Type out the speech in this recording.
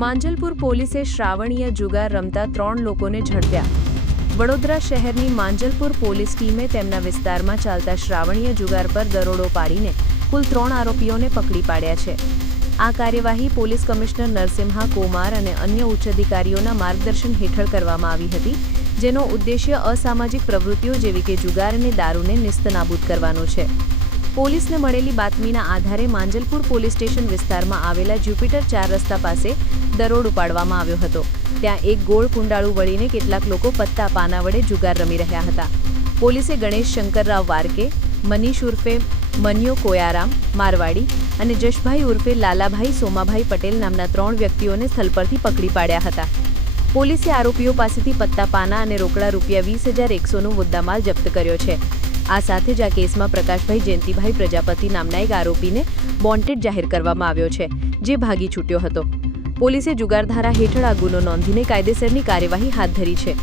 માંજલપુર પોલીસે શ્રાવણીય જુગાર રમતા 3 લોકોને ઝડપ્યા। વડોદરા શહેરની માંજલપુર પોલીસ ટીમે તેમના વિસ્તારમાં ચાલતા શ્રાવણીય જુગાર પર દરોડો પાડીને કુલ 3 આરોપીઓને પકડી પાડ્યા છે। આ કાર્યવાહી પોલીસ કમિશનર નરસિમ્હા કુમાર અને અન્ય ઉચ્ચ અધિકારીઓના માર્ગદર્શન હેઠળ કરવામાં આવી હતી, જેનો ઉદ્દેશ્ય અસામાજિક પ્રવૃત્તિઓ જેવી કે જુગાર અને દારૂને નિસ્તનાબૂદ કરવાનો છે। પોલીસને મળેલી બાતમીના આધારે માંજલપુર પોલીસ સ્ટેશન વિસ્તારમાં આવેલા જ્યુપિટર 4 રસ્તા પાસે દરોડો પાડવામાં આવ્યો હતો। ત્યાં એક ગોળ કુંડાળું વળીને કેટલાક લોકો પત્તા પાના વડે જુગાર રમી રહ્યા હતા। પોલીસે ગણેશ શંકરરાવ વારકે, મનીષ ઉર્ફે મનિયો કોયારામ મારવાડી અને જશભાઈ ઉર્ફે લાલાભાઈ સોમાભાઈ પટેલ નામના 3 વ્યક્તિઓને સ્થળ પરથી પકડી પાડ્યા હતા। પોલીસે આરોપીઓ પાસેથી પત્તા પાના અને રોકડા ₹20,100નો મુદ્દામાલ જપ્ત કર્યો છે। આ સાથે જ આ કેસમાં પ્રકાશભાઈ જયંતિભાઈ પ્રજાપતિ નામના એક આરોપીને વોન્ટેડ જાહેર કરવામાં આવ્યો છે, જે ભાગી છૂટ્યો હતો। પોલીસે જુગારધારા હેઠળ આ ગુનો નોંધીને કાયદેસરની કાર્યવાહી હાથ ધરી છે।